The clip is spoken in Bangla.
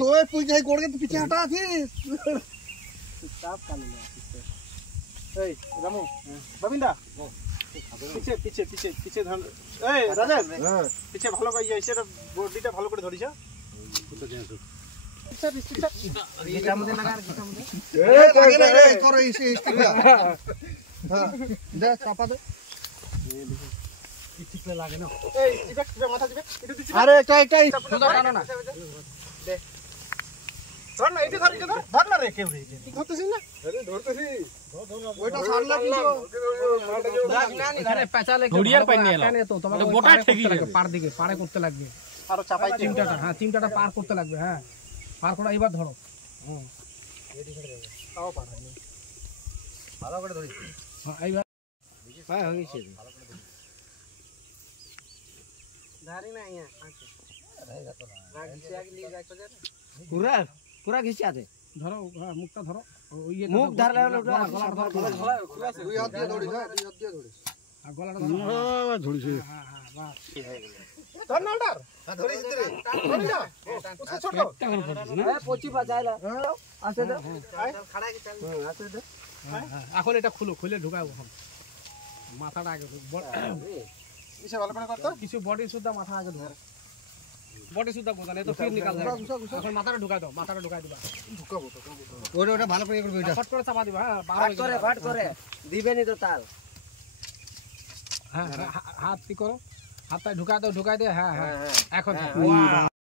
তোর তুই যাই গড়কে তুই পিছে হাঁটা আছিস চাপ কালে এই রামু বাবিন্দা পিছে পিছে পিছে পিছে ধান এই রাজেশ পিছে ভালো করে এসে বডিটা ভালো করে ধরিস গিটা মধ্যে লাগা আর গিটা মধ্যে এই তোর এই স্টিকটা হ্যাঁ দে চাপা দে ঠিক লাগে না এই দিবে মাথা দিবে এটা দিছি আরে একটা সোজা টানো না দে ধর না এটা ধর না রে কেউ রে ধরতেছিস না আরে ধরতেছি ওইটা ছাড়লা কিন্তু এখানে পেঁচালে ঘড়িয়ার পানি এলো কেন তো তোমাকে গোটা ঠেকি লাগবে পার দিকে পারে করতে লাগবে আর চাপাই চিমটাটা হ্যাঁ চিমটাটা পার করতে লাগবে হ্যাঁ পার করা এবার ধরো হুম রেডি করে দেবে তাও পার হয়নি ভালো করে ধরিস হ্যাঁ এইবার হ্যাঁ হয়ে গেছে ভালো করে ধরিস ধারি না ইয়া আচ্ছা रहेगा तो राग आगे ले जाके दे पूरा पूरा घिचा दे धरो हां मुक्ता धरो ये मुख धर ले गला धर दुई हाथ दिए दौड़ी हां दुई हाथ दिए दौड़ी हां गलाटा धरो झोड़ी से हां हां बस धर ना डर हां धरी इधर धरी ना उसको छोड़ दो ए पोची बजाइला आसे दे खड़ा के चल आसे दे এখন এটা খুলো খুলে ঢুকাবো हम মাথাটা আগে इसे ভালো করে করতে কিছু বডি সুদ্ধা মাথা আগে ধর বডি সুদ্ধা গোদা নাই তো ফির নিকাল যাবে এখন মাথাটা ঢুকাই দাও মাথাটা ঢুকাই দিবা ঢুকাবো ওটা ভালো করে করবে এটা ফট করে চাপা দিবা হ্যাঁ বাট করে দিবে নি তো তাল হ্যাঁ হাত কি করো হাতটা ঢুকাই দাও ঢুকাই দে হ্যাঁ হ্যাঁ এখন